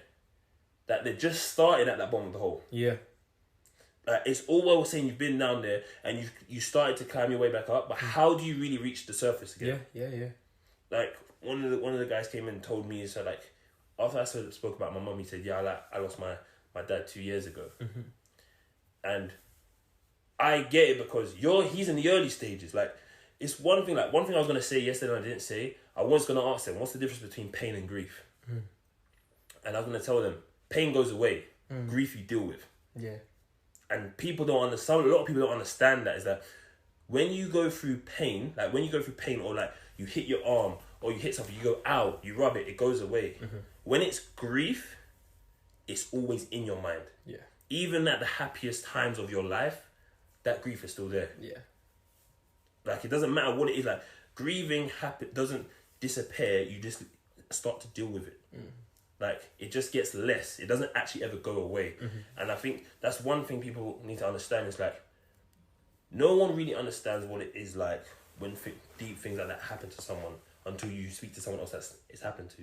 that they just started at that bottom of the hole. It's all well saying you've been down there and you started to climb your way back up, but how do you really reach the surface again? Like one of the guys came in and told me, he said, like, after I spoke about my mum, he said, I lost my dad 2 years ago. And I get it, because he's in the early stages. Like, it's one thing I was going to say yesterday and I didn't say. I was going to ask them, what's the difference between pain and grief? And I was going to tell them, pain goes away, grief you deal with. And people don't understand, a lot of people don't understand that, is that when you go through pain, or like you hit your arm or you hit something, you go, ow, you rub it goes away. When it's grief, it's always in your mind. Even at the happiest times of your life, that grief is still there. Like, it doesn't matter what it is. Like, grieving doesn't disappear. You just start to deal with it. Like, it just gets less. It doesn't actually ever go away. And I think that's one thing people need to understand, is like, no one really understands what it is like when deep things like that happen to someone until you speak to someone else that it's happened to.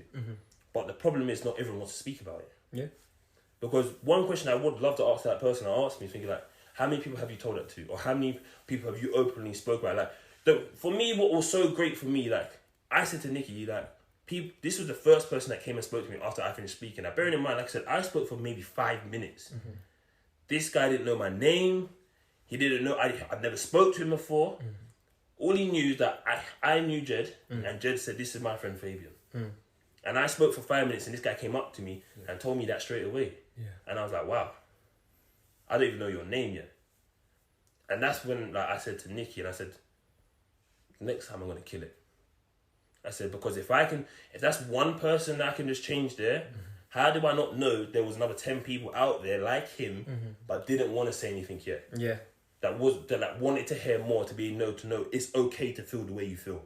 But the problem is, not everyone wants to speak about it. Because one question I would love to ask that person, I asked me, thinking like, how many people have you told that to? Or how many people have you openly spoke about? Like, for me, what was so great for me, like, I said to Nikki, like, this was the first person that came and spoke to me after I finished speaking. Now, bearing in mind, like I said, I spoke for maybe 5 minutes. This guy didn't know my name. He didn't know, I'd never spoke to him before. All he knew is that I knew Jed, and Jed said, this is my friend Fabian. And I spoke for 5 minutes, and this guy came up to me and told me that straight away. And I was like, wow, I don't even know your name yet. And that's when, like, I said to Nikki, and I said, next time I'm going to kill it. I said, because if that's one person that I can just change there, how do I not know there was another 10 people out there like him, but didn't want to say anything yet? Yeah. That wanted to hear more, to know it's okay to feel the way you feel.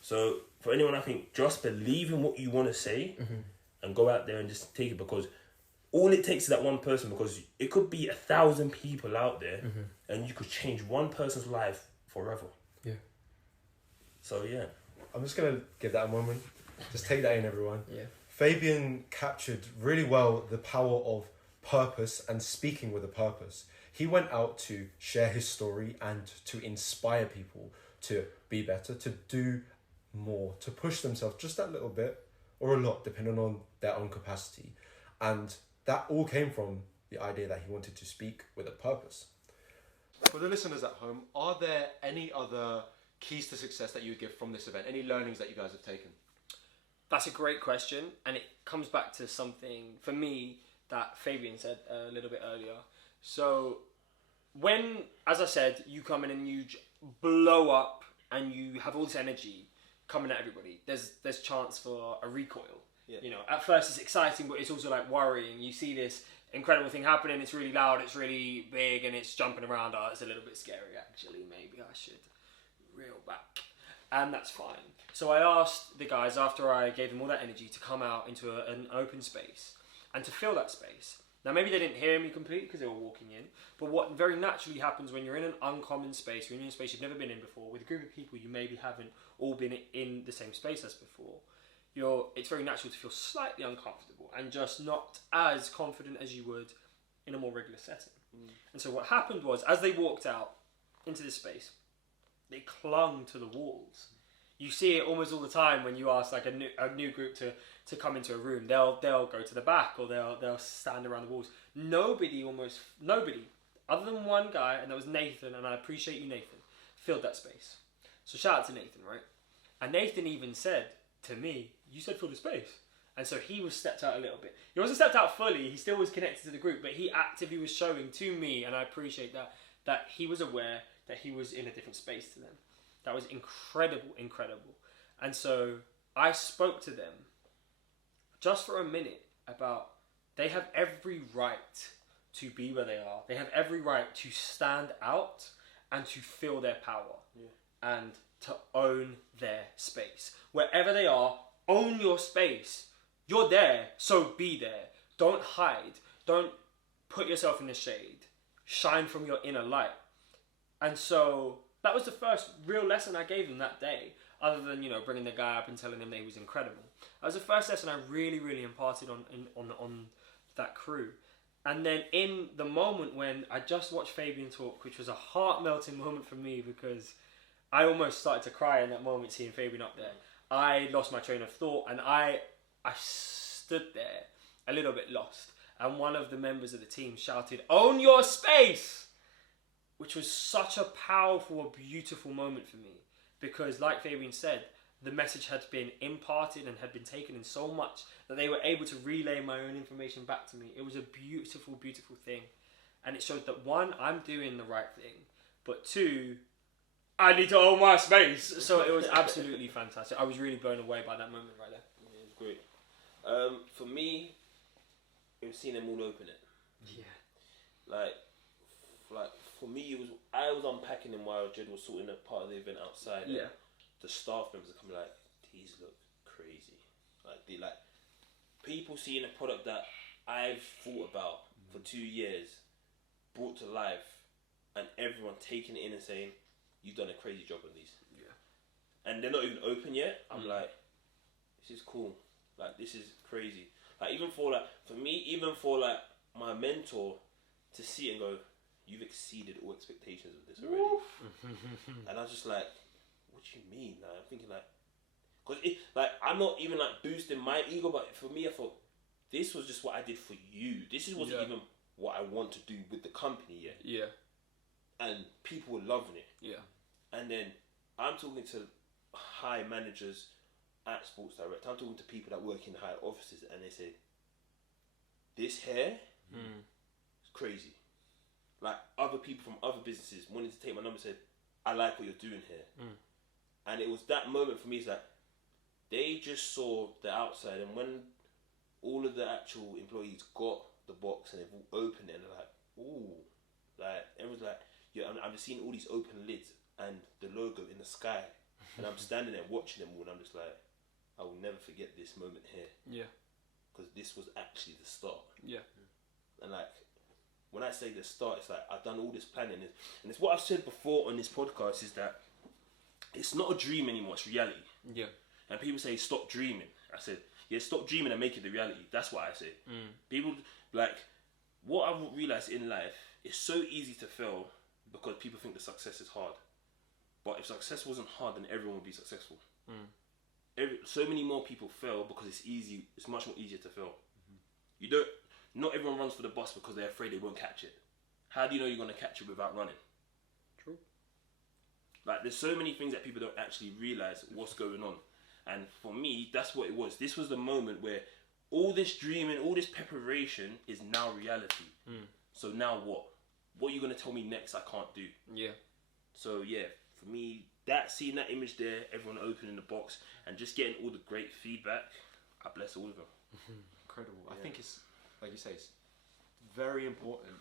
So for anyone, I think just believe in what you want to say and go out there and just take it, because all it takes is that one person, because it could be 1,000 people out there and you could change one person's life forever. Yeah. So yeah. I'm just going to give that a moment. Just take that in, everyone. Yeah. Fabian captured really well the power of purpose and speaking with a purpose. He went out to share his story and to inspire people to be better, to do more, to push themselves just that little bit or a lot, depending on their own capacity. And that all came from the idea that he wanted to speak with a purpose. For the listeners at home, are there any other keys to success that you would give from this event? Any learnings that you guys have taken? That's a great question, and it comes back to something, for me, that Fabian said a little bit earlier. So, when, as I said, you come in and you blow up and you have all this energy coming at everybody, there's chance for a recoil. Yeah. You know, at first it's exciting, but it's also like worrying. You see this incredible thing happening, it's really loud, it's really big, and it's jumping around. Oh, it's a little bit scary, actually. Maybe I should reel back. And that's fine. So I asked the guys, after I gave them all that energy, to come out into an open space and to fill that space. Now, maybe they didn't hear me completely because they were walking in, but what very naturally happens when you're in an uncommon space, you're in a space you've never been in before, with a group of people you maybe haven't all been in the same space as before, it's very natural to feel slightly uncomfortable and just not as confident as you would in a more regular setting. And so what happened was, as they walked out into this space, they clung to the walls. You see it almost all the time when you ask like a new group to come into a room. They'll go to the back, or they'll stand around the walls. Nobody, other than one guy, and that was Nathan, and I appreciate you, Nathan, filled that space. So shout out to Nathan, right? And Nathan even said to me, "You said fill the space." And so he was stepped out a little bit. He wasn't stepped out fully. He still was connected to the group, but he actively was showing to me, and I appreciate that he was aware that he was in a different space to them. That was incredible. And so I spoke to them just for a minute about they have every right to be where they are. They have every right to stand out and to feel their power and to own their space. Wherever they are, own your space. You're there, so be there. Don't hide. Don't put yourself in the shade. Shine from your inner light. And so that was the first real lesson I gave them that day, other than, bringing the guy up and telling him that he was incredible. That was the first lesson I really, really imparted on that crew. And then in the moment when I just watched Fabian talk, which was a heart-melting moment for me, because I almost started to cry in that moment seeing Fabian up there. I lost my train of thought, and I stood there a little bit lost. And one of the members of the team shouted, "Own your space!" Which was such a powerful, beautiful moment for me. Because like Fabian said, the message had been imparted and had been taken in so much that they were able to relay my own information back to me. It was a beautiful, beautiful thing. And it showed that, one, I'm doing the right thing. But two, I need to own my space. So it was absolutely fantastic. I was really blown away by that moment right there. Yeah, it was great. For me, it was seeing them all open it. Yeah. Like for me, I was unpacking them while Jed was sorting a part of the event outside. Yeah. The staff members are coming like, these look crazy. Like people seeing a product that I've thought about for 2 years, brought to life, and everyone taking it in and saying, "You've done a crazy job on these." Yeah. And they're not even open yet. I'm like, this is cool. Like, this is crazy. Like, even for my mentor to see it and go, "You've exceeded all expectations of this already." And I was just like, what do you mean? Like, I'm thinking because I'm not even like boosting my ego, but for me, I thought this was just what I did for you. This wasn't even what I want to do with the company yet. Yeah. And people were loving it. Yeah. And then I'm talking to high managers at Sports Direct. I'm talking to people that work in high offices, and they say, "This hair is crazy." Like, other people from other businesses wanted to take my number and said, "I like what you're doing here." And it was that moment for me, it's like, they just saw the outside, and when all of the actual employees got the box and they've all opened it, and they're like, ooh, like everyone's like, yeah, I'm just seeing all these open lids and the logo in the sky, and I'm standing there watching them all, and I'm just like, I will never forget this moment here. Yeah. Because this was actually the start. Yeah. And like, when I say the start, it's like I've done all this planning, and it's what I've said before on this podcast, is that it's not a dream anymore, it's reality. Yeah. And people say, stop dreaming. I said, yeah, stop dreaming and make it the reality. That's what I say. People, like, what I've realised in life, it's so easy to fail because people think the success is hard. But if success wasn't hard, then everyone would be successful. So many more people fail because it's easy. It's much more easier to fail. Not everyone runs for the bus because they're afraid they won't catch it. How do you know you're going to catch it without running? True. Like, there's so many things that people don't actually realise what's going on. And for me, that's what it was. This was the moment where all this dreaming, all this preparation is now reality. So now what? What are you going to tell me next I can't do? Yeah. So yeah, for me, seeing that image there, everyone opening the box and just getting all the great feedback, I bless all of them. Incredible. I think it's, like you say, it's very important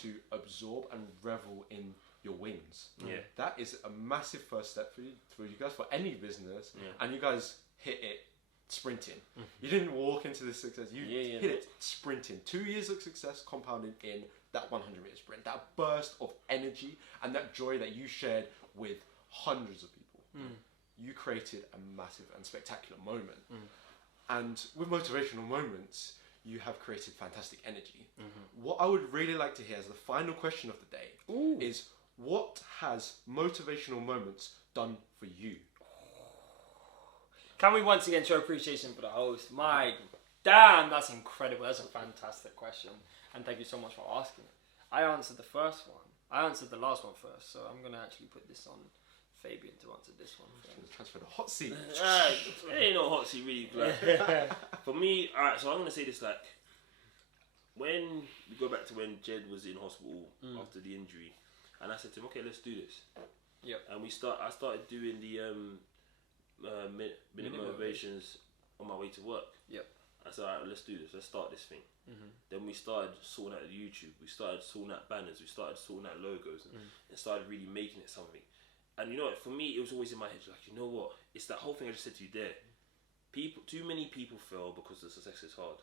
to absorb and revel in your wins. Yeah. That is a massive first step for you guys, for any business. And you guys hit it sprinting. You didn't walk into this success, you hit it sprinting. 2 years of success compounded in that 100-meter sprint. That burst of energy and that joy that you shared with hundreds of people. You created a massive and spectacular moment. And with Motivational Moments, you have created fantastic energy. What I would really like to hear as the final question of the day is, what has Motivational Moments done for you? Can we once again show appreciation for the host? My damn, that's incredible. That's a fantastic question. And thank you so much for asking it. I answered the first one. I answered the last one first, so I'm going to actually put this on Fabian to answer this one first. Transfer the hot seat. It ain't no hot seat, really. Like, for me, alright, so I'm going to say this, like, when we go back to when Jed was in hospital after the injury, and I said to him, okay, let's do this. Yep. And I started doing the minute motivations on my way to work. Yep. I said, alright, let's do this. Let's start this thing. Then we started sorting out the YouTube. We started sorting out banners. We started sorting out logos, and started really making it something. And you know what? For me, it was always in my head, like, you know what? It's that whole thing I just said to you there. Too many people fail because the success is hard.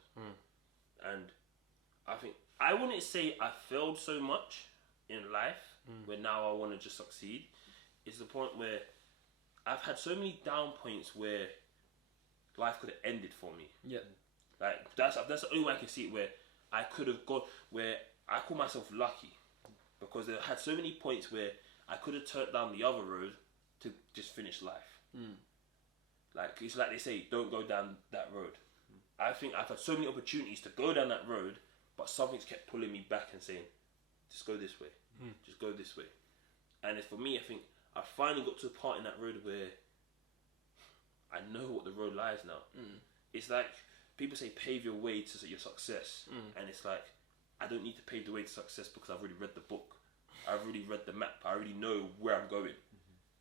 And I think, I wouldn't say I failed so much in life, where now I want to just succeed. It's the point where I've had so many down points where life could have ended for me. Yeah. Like, that's the only way I can see it, where I could have gone, where I call myself lucky, because I had so many points where I could have turned down the other road to just finish life. Like, it's like they say, don't go down that road. I think I've had so many opportunities to go down that road, but something's kept pulling me back and saying, just go this way. Just go this way. And for me, I think I finally got to a part in that road where I know what the road lies now. It's like, people say pave your way to your success. And it's like, I don't need to pave the way to success because I've already read the book. I've already read the map. I already know where I'm going.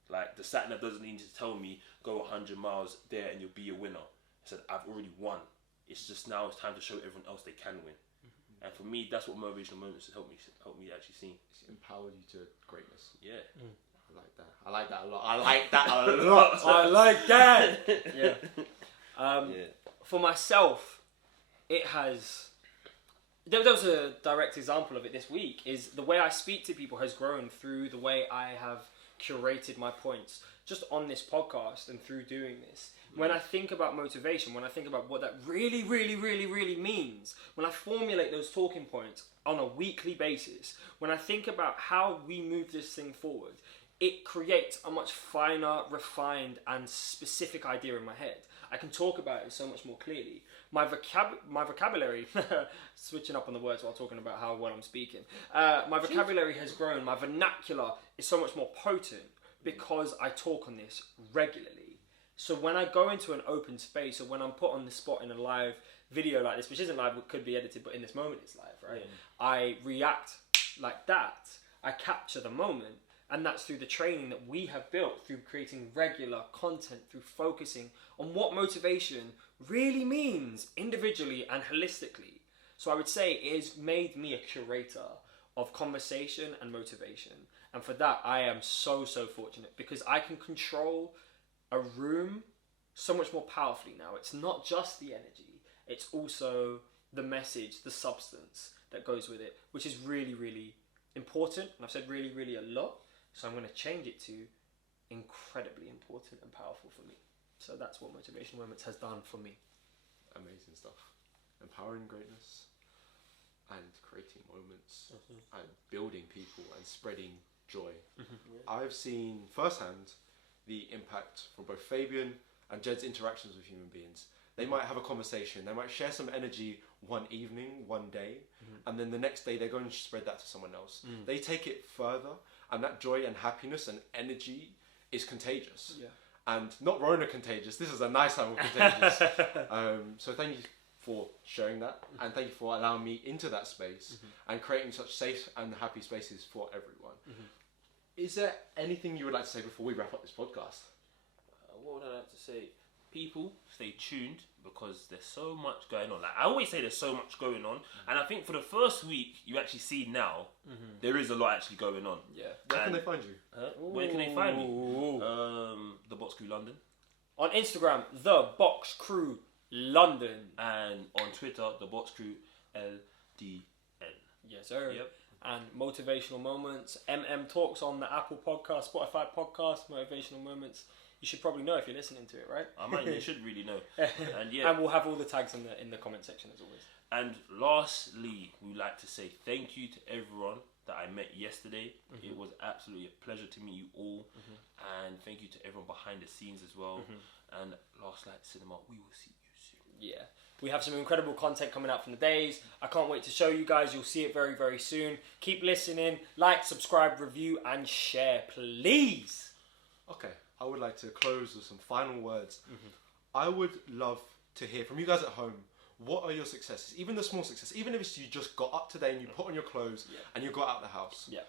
Like, the sat-nav doesn't need to tell me, go 100 miles there and you'll be a winner. I said, I've already won. It's just now it's time to show everyone else they can win. And for me, that's what Motivational Moments has helped me actually see. It's empowered you to greatness. Yeah. I like that. I like that a lot. I like that a lot. I like that. Yeah. For myself, it has. There was a direct example of it this week. Is the way I speak to people has grown through the way I have curated my points just on this podcast and through doing this. When I think about motivation, when I think about what that really, really, really, really means, when I formulate those talking points on a weekly basis, when I think about how we move this thing forward, it creates a much finer, refined, and specific idea in my head. I can talk about it so much more clearly. My vocabulary, switching up on the words while talking about how well I'm speaking, my vocabulary has grown. My vernacular is so much more potent because I talk on this regularly. So when I go into an open space, or when I'm put on the spot in a live video like this, which isn't live, it could be edited, but in this moment it's live, right? I react like that. I capture the moment. And that's through the training that we have built, through creating regular content, through focusing on what motivation really means individually and holistically. So I would say it has made me a curator of conversation and motivation. And for that, I am so fortunate, because I can control a room so much more powerfully now. It's not just the energy, it's also the message, the substance that goes with it, which is really, really important. And I've said really, really a lot. So I'm going to change it to incredibly important and powerful for me. So that's what Motivational Moments has done for me. Amazing stuff. Empowering greatness and creating moments and building people and spreading joy. I've seen firsthand the impact from both Fabian and Jed's interactions with human beings. They might have a conversation, they might share some energy one evening, one day, and then the next day they go and spread that to someone else. They take it further, and that joy and happiness and energy is contagious. Yeah. And not Rona contagious, this is a nice time of contagious. So thank you for sharing that, and thank you for allowing me into that space and creating such safe and happy spaces for everyone. Is there anything you would like to say before we wrap up this podcast? What would I like to say? People, stay tuned, because there's so much going on. Like, I always say there's so much going on, and I think for the first week you actually see now there is a lot actually going on. Yeah. Where can they find you? Where can they find me? The Box Crew London. On Instagram, The Box Crew London. And on Twitter, The Box Crew LDN. Yes, sir. Yep. And Motivational Moments, Talks on the Apple Podcast, Spotify Podcast, Motivational Moments. You should probably know if you're listening to it, right? I mean, you should really know. And yeah, and we'll have all the tags in the comment section as always. And lastly, we'd like to say thank you to everyone that I met yesterday. It was absolutely a pleasure to meet you all. And thank you to everyone behind the scenes as well. And Last Light Cinema, we will see you soon. Yeah. We have some incredible content coming out from the days. I can't wait to show you guys. You'll see it very, very soon. Keep listening. Like, subscribe, review, and share, please. Okay, I would like to close with some final words. I would love to hear from you guys at home. What are your successes? Even the small success. Even if it's you just got up today and you put on your clothes and you got out the house. Yeah.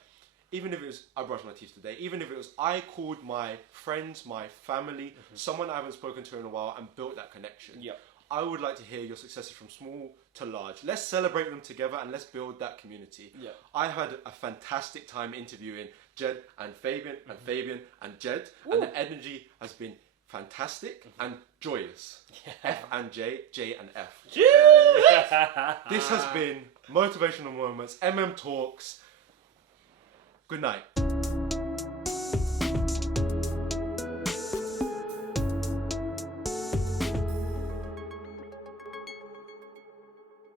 Even if it was I brushed my teeth today. Even if it was I called my friends, my family, someone I haven't spoken to in a while, and built that connection. Yeah. I would like to hear your successes from small to large. Let's celebrate them together and let's build that community. Yeah. I had a fantastic time interviewing Jed and Fabian and Fabian and Jed, and the energy has been fantastic and joyous. F and J, J and F. This has been Motivational Moments, Talks. Good night.